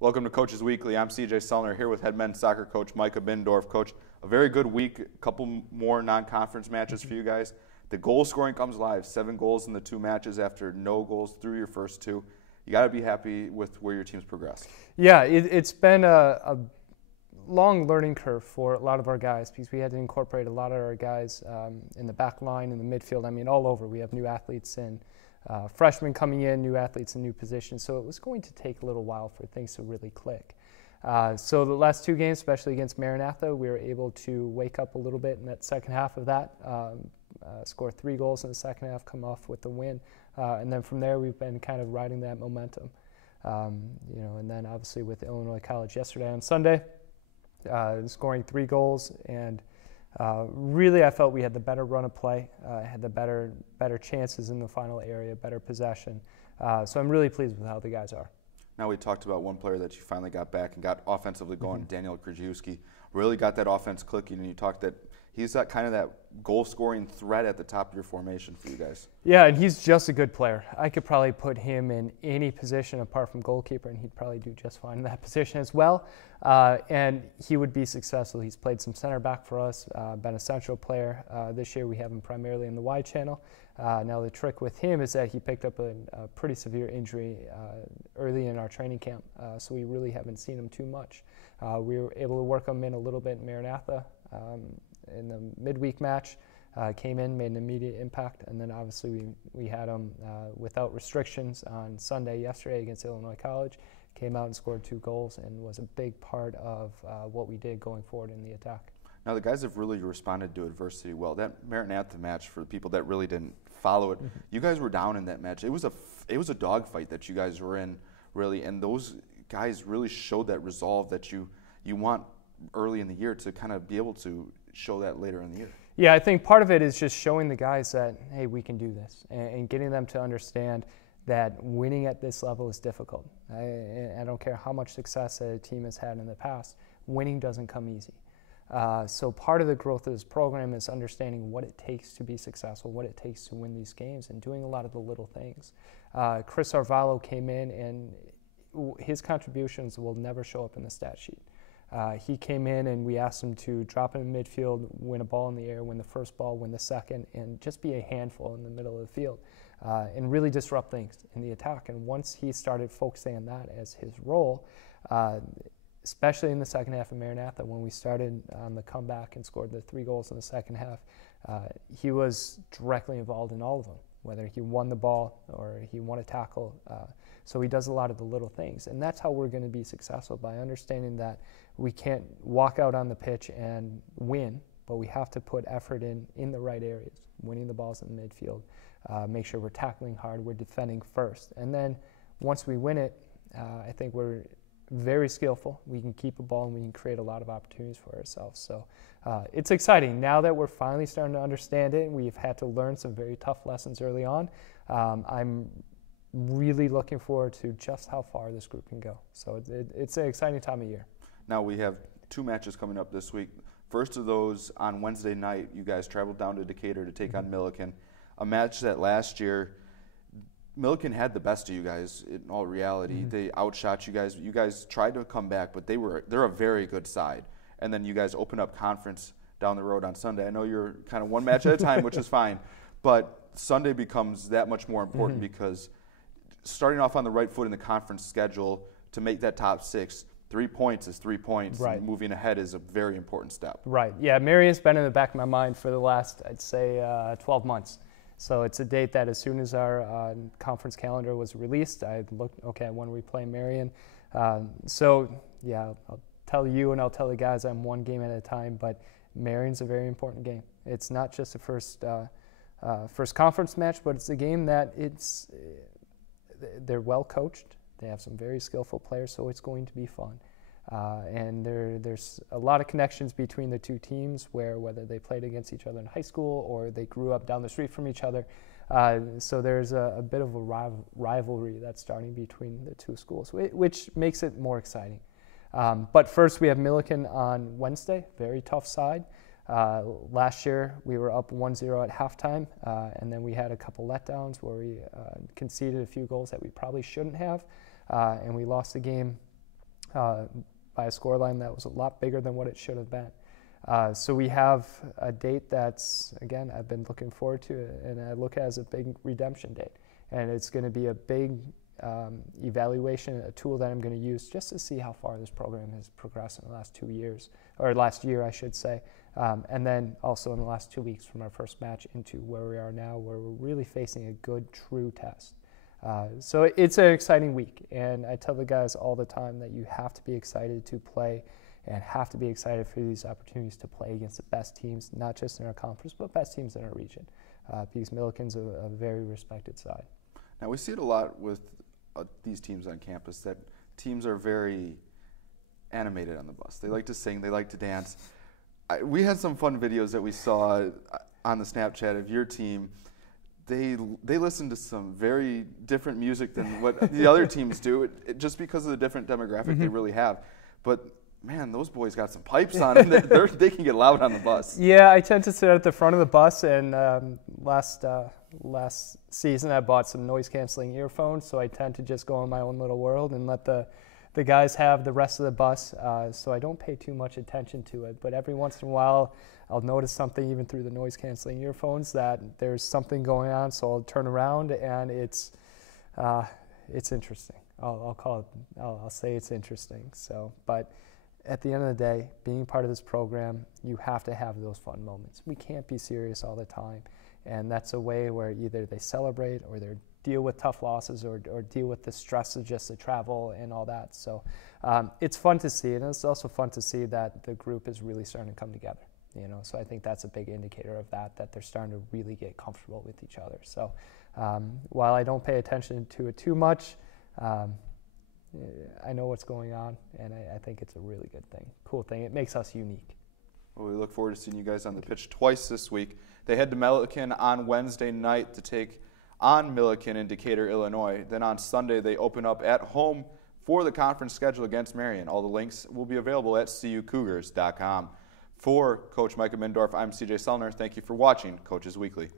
Welcome to Coaches Weekly. I'm CJ Sellner here with head men's soccer coach Micah Bindorf. Coach, a very good week, a couple more non-conference matches for you guys. The goal scoring comes live, 7 goals in the 2 matches after no goals through your first 2. You got to be happy with where your team's progressed. Yeah, it's been a long learning curve for a lot of our guys because we had to incorporate a lot of our guys in the back line, in the midfield. I mean, all over. We have new athletes and freshmen coming in, new athletes in new positions. So it was going to take a little while for things to really click. So the last 2 games, especially against Maranatha, we were able to wake up a little bit in that second half of that, score 3 goals in the second half, come off with the win. And then from there, we've been kind of riding that momentum. And then obviously with Illinois College yesterday on Sunday, scoring 3 goals, and really I felt we had the better run of play, had the better chances in the final area, better possession. So I'm really pleased with how the guys are. Now we talked about one player that you finally got back and got offensively going, Daniel Krajewski. Really got that offense clicking, and you talked that he's that kind of that goal-scoring threat at the top of your formation for you guys. Yeah, and he's just a good player. I could probably put him in any position apart from goalkeeper, and he'd probably do just fine in that position as well. And he would be successful. He's played some center back for us, been a central player. This year we have him primarily in the wide channel. Now the trick with him is that he picked up a pretty severe injury early in our training camp, so we really haven't seen him too much. We were able to work him in a little bit in Maranatha in the midweek match, came in, made an immediate impact, and then obviously we had him without restrictions on Sunday yesterday against Illinois College, came out and scored 2 goals and was a big part of what we did going forward in the attack. Now the guys have really responded to adversity well. That Maranatha match, for the people that really didn't follow it, you guys were down in that match. It was a dogfight that you guys were in, really, and those guys really showed that resolve that you want early in the year to kind of be able to show that later in the year. Yeah, I think part of it is just showing the guys that, hey, we can do this, and getting them to understand that winning at this level is difficult. I don't care how much success a team has had in the past, winning doesn't come easy. So part of the growth of this program is understanding what it takes to be successful, what it takes to win these games, and doing a lot of the little things. Chris Arvallo came in, and his contributions will never show up in the stat sheet. He came in and we asked him to drop in the midfield, win a ball in the air, win the first ball, win the second, and just be a handful in the middle of the field and really disrupt things in the attack. And once he started focusing on that as his role, especially in the second half of Maranatha, when we started on the comeback and scored the 3 goals in the second half, he was directly involved in all of them, whether he won the ball or he won a tackle. So he does a lot of the little things. And that's how we're going to be successful, by understanding that we can't walk out on the pitch and win, but we have to put effort in the right areas, winning the balls in the midfield, make sure we're tackling hard, we're defending first. And then once we win it, I think we're very skillful. We can keep a ball and we can create a lot of opportunities for ourselves. So it's exciting. Now that we're finally starting to understand it, we've had to learn some very tough lessons early on. I'm really looking forward to just how far this group can go. So it's an exciting time of year. Now we have 2 matches coming up this week. First of those, on Wednesday night, you guys traveled down to Decatur to take on Milliken, a match that last year Milliken had the best of you guys in all reality. They outshot you guys. You guys tried to come back, but they're a very good side. And then you guys open up conference down the road on Sunday. I know you're kind of one match at a time, which is fine, but Sunday becomes that much more important because starting off on the right foot in the conference schedule to make that top 6, 3 points is 3 points. Right. And moving ahead is a very important step. Right. Yeah, Marion's been in the back of my mind for the last, I'd say, 12 months. So it's a date that as soon as our conference calendar was released, I looked, okay, when we play Marion. So, yeah, I'll tell you and I'll tell the guys I'm one game at a time, but Marion's a very important game. It's not just the first conference match, but it's a game that they're well coached. They have some very skillful players, so it's going to be fun. And there's a lot of connections between the 2 teams, whether they played against each other in high school or they grew up down the street from each other. So there's a bit of a rivalry that's starting between the 2 schools, which makes it more exciting. But first we have Milliken on Wednesday, very tough side. Last year we were up 1-0 at halftime, and then we had a couple letdowns where we conceded a few goals that we probably shouldn't have, and we lost the game by a scoreline that was a lot bigger than what it should have been. So we have a date that's, again, I've been looking forward to it, and I look at it as a big redemption date. And it's going to be a big evaluation, a tool that I'm going to use just to see how far this program has progressed in the last 2 years, or last year, I should say. And then also in the last 2 weeks from our first match into where we are now, where we're really facing a good, true test. So it's an exciting week, and I tell the guys all the time that you have to be excited to play and have to be excited for these opportunities to play against the best teams, not just in our conference, but best teams in our region, because Milliken's a very respected side. Now, we see it a lot with these teams on campus, that teams are very animated on the bus. They like to sing, they like to dance. We had some fun videos that we saw on the Snapchat of your team. They listen to some very different music than what the other teams do, just because of the different demographic they really have. But man, those boys got some pipes on them. They can get loud on the bus. Yeah, I tend to sit at the front of the bus, and last season I bought some noise-canceling earphones, so I tend to just go in my own little world and let the guys have the rest of the bus, so I don't pay too much attention to it. But every once in a while, I'll notice something even through the noise-canceling earphones that there's something going on, so I'll turn around, and it's interesting. I'll say it's interesting. So, but at the end of the day, being part of this program, you have to have those fun moments. We can't be serious all the time, and that's a way where either they celebrate or they deal with tough losses or deal with the stress of just the travel and all that. So it's fun to see, and it's also fun to see that the group is really starting to come together. So I think that's a big indicator of that they're starting to really get comfortable with each other. So while I don't pay attention to it too much, I know what's going on, and I think it's a really good thing, cool thing. It makes us unique. Well, we look forward to seeing you guys on the pitch twice this week. They head to Milliken on Wednesday night to take on Milliken in Decatur, Illinois. Then on Sunday, they open up at home for the conference schedule against Marion. All the links will be available at cucougars.com. For Coach Micah Mindorf, I'm CJ Sellner. Thank you for watching Coaches Weekly.